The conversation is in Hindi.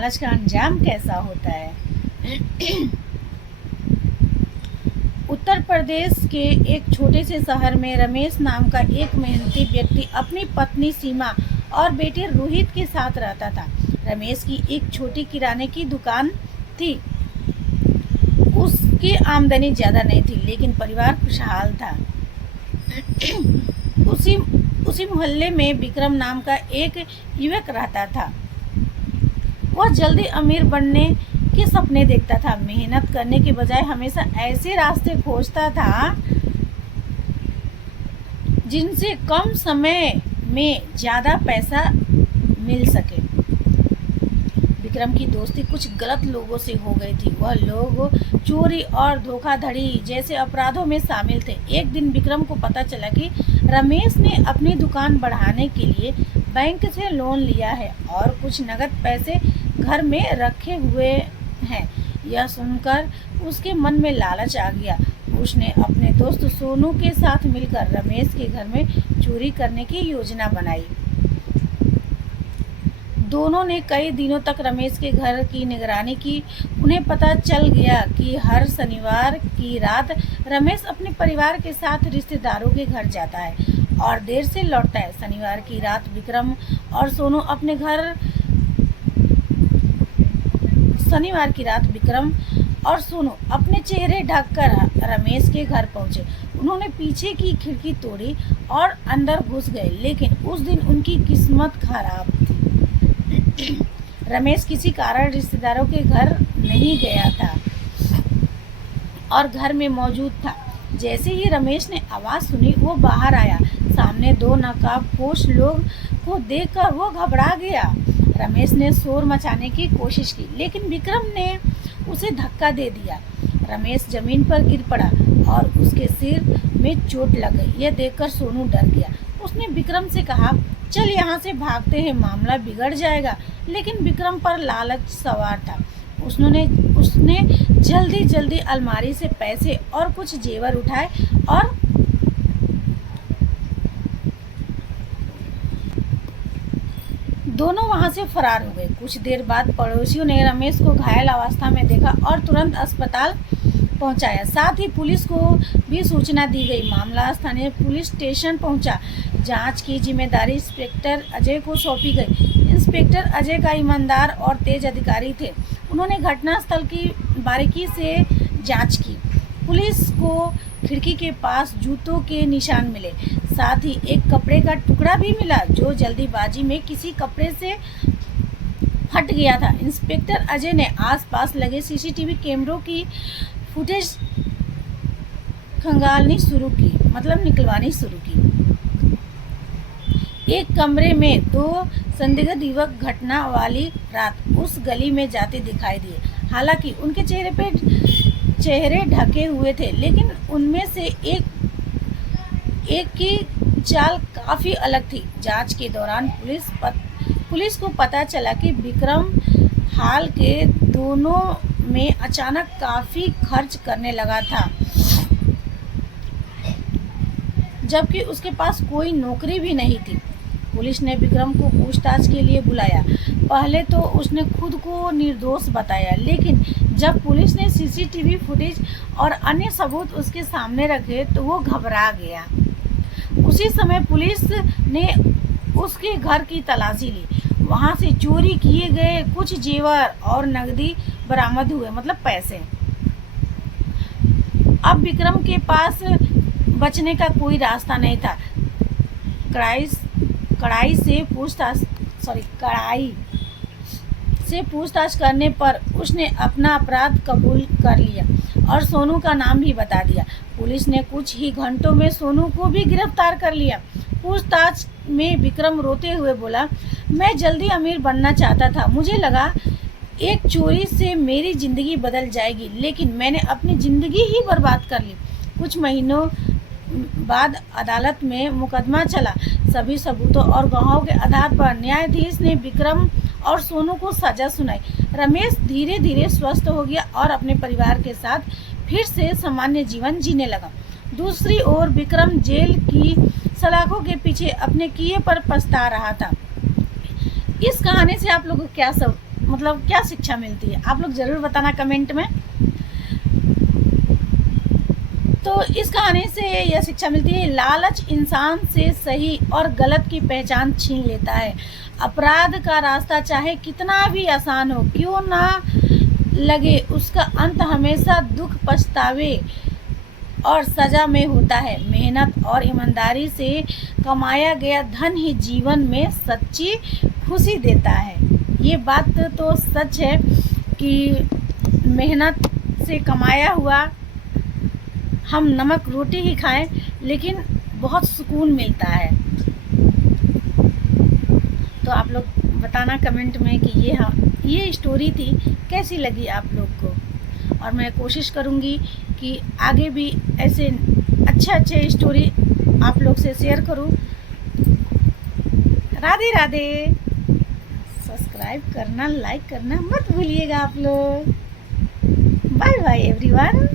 लालच का अंजाम कैसा होता है। उत्तर प्रदेश के एक छोटे से शहर में रमेश नाम का एक मेहनती व्यक्ति अपनी पत्नी सीमा और बेटे रोहित के साथ रहता था। रमेश की एक छोटी किराने की दुकान थी। उसकी आमदनी ज़्यादा नहीं थी, लेकिन परिवार खुशहाल था। उसी मोहल्ले में विक्रम नाम का एक युवक रहता था। वह जल्दी अमीर बनने के सपने देखता था। मेहनत करने के बजाय हमेशा ऐसे रास्ते खोजता था जिनसे कम समय में ज़्यादा पैसा मिल सके। विक्रम की दोस्ती कुछ गलत लोगों से हो गई थी। वह लोग चोरी और धोखाधड़ी जैसे अपराधों में शामिल थे। एक दिन विक्रम को पता चला कि रमेश ने अपनी दुकान बढ़ाने के लिए बैंक से लोन लिया है और कुछ नकद पैसे घर में रखे हुए हैं। यह सुनकर उसके मन में लालच आ गया। उसने अपने दोस्त सोनू के साथ मिलकर रमेश के घर में चोरी करने की योजना बनाई। दोनों ने कई दिनों तक रमेश के घर की निगरानी की। उन्हें पता चल गया कि हर शनिवार की रात रमेश अपने परिवार के साथ रिश्तेदारों के घर जाता है और देर से लौटता है। शनिवार की रात विक्रम और सोनू अपने चेहरे ढककर रमेश के घर पहुंचे। उन्होंने पीछे की खिड़की तोड़ी और अंदर घुस गए, लेकिन उस दिन उनकी किस्मत खराब थी। रमेश किसी कारण रिश्तेदारों के घर नहीं गया था और घर में मौजूद था। जैसे ही रमेश ने आवाज़ सुनी, वो बाहर आया। सामने दो नकाबपोश लोग को देखकर वो घबरा गया। रमेश ने शोर मचाने की कोशिश की, लेकिन विक्रम ने उसे धक्का दे दिया। रमेश जमीन पर गिर पड़ा और उसके सिर में चोट लग गई। यह देखकर सोनू डर गया। उसने विक्रम से कहा, चल यहाँ से भागते हैं, मामला बिगड़ जाएगा। लेकिन विक्रम पर लालच सवार था। उसने जल्दी जल्दी अलमारी से पैसे और कुछ जेवर उठाए और दोनों वहां से फरार हो गए। कुछ देर बाद पड़ोसियों ने रमेश को घायल अवस्था में देखा और तुरंत अस्पताल पहुंचाया। साथ ही पुलिस को भी सूचना दी गई। मामला स्थानीय पुलिस स्टेशन पहुंचा। जांच की जिम्मेदारी इंस्पेक्टर अजय को सौंपी गई। इंस्पेक्टर अजय का ईमानदार और तेज अधिकारी थे। उन्होंने घटनास्थल की बारीकी से जांच की। पुलिस को खिड़की के पास जूतों के निशान मिले। साथ ही एक कपड़े का टुकड़ा भी मिला, जो जल्दीबाजी में किसी कपड़े से फट गया था। इंस्पेक्टर अजय ने आसपास लगे सीसीटीवी कैमरों की फुटेज निकलवानी शुरू की। एक कमरे में दो संदिग्ध युवक घटना वाली रात उस गली में जाते दिखाई दिए। हालांकि उनके चेहरे ढके हुए थे, लेकिन उनमें से एक की चाल काफ़ी अलग थी। जांच के दौरान पुलिस को पता चला कि विक्रम हाल के दोनों में अचानक काफ़ी खर्च करने लगा था, जबकि उसके पास कोई नौकरी भी नहीं थी। पुलिस ने विक्रम को पूछताछ के लिए बुलाया। पहले तो उसने खुद को निर्दोष बताया, लेकिन जब पुलिस ने सीसीटीवी फुटेज और अन्य सबूत उसके सामने रखे तो वो घबरा गया। उसी समय पुलिस ने उसके घर की तलाशी ली। वहाँ से चोरी किए गए कुछ जेवर और नकदी बरामद हुए, मतलब पैसे। अब विक्रम के पास बचने का कोई रास्ता नहीं था। कड़ाई से पूछताछ करने पर उसने अपना अपराध कबूल कर लिया और सोनू का नाम भी बता दिया। पुलिस ने कुछ ही घंटों में सोनू को भी गिरफ्तार कर लिया। पूछताछ में विक्रम रोते हुए बोला, मैं जल्दी अमीर बनना चाहता था। मुझे लगा एक चोरी से मेरी ज़िंदगी बदल जाएगी, लेकिन मैंने अपनी ज़िंदगी ही बर्बाद कर ली। कुछ महीनों बाद अदालत में मुकदमा चला। सभी सबूतों और गवाहों के आधार पर न्यायाधीश ने विक्रम और सोनू को सजा सुनाई। रमेश धीरे धीरे स्वस्थ हो गया और अपने परिवार के साथ फिर से सामान्य जीवन जीने लगा। दूसरी ओर विक्रम जेल की सलाखों के पीछे अपने किए पर पछता रहा था। इस कहानी से आप लोगों को क्या मतलब क्या शिक्षा मिलती है, आप लोग ज़रूर बताना कमेंट में। तो इस कहानी से यह शिक्षा मिलती है, लालच इंसान से सही और गलत की पहचान छीन लेता है। अपराध का रास्ता चाहे कितना भी आसान हो क्यों ना लगे, उसका अंत हमेशा दुख, पछतावे और सज़ा में होता है। मेहनत और ईमानदारी से कमाया गया धन ही जीवन में सच्ची खुशी देता है। ये बात तो सच है कि मेहनत से कमाया हुआ हम नमक रोटी ही खाएं लेकिन बहुत सुकून मिलता है। तो आप लोग बताना कमेंट में कि ये स्टोरी थी, कैसी लगी आप लोग को। और मैं कोशिश करूँगी कि आगे भी ऐसे अच्छे स्टोरी आप लोग से शेयर करूँ। राधे राधे। सब्सक्राइब करना, लाइक करना मत भूलिएगा आप लोग। Bye bye everyone.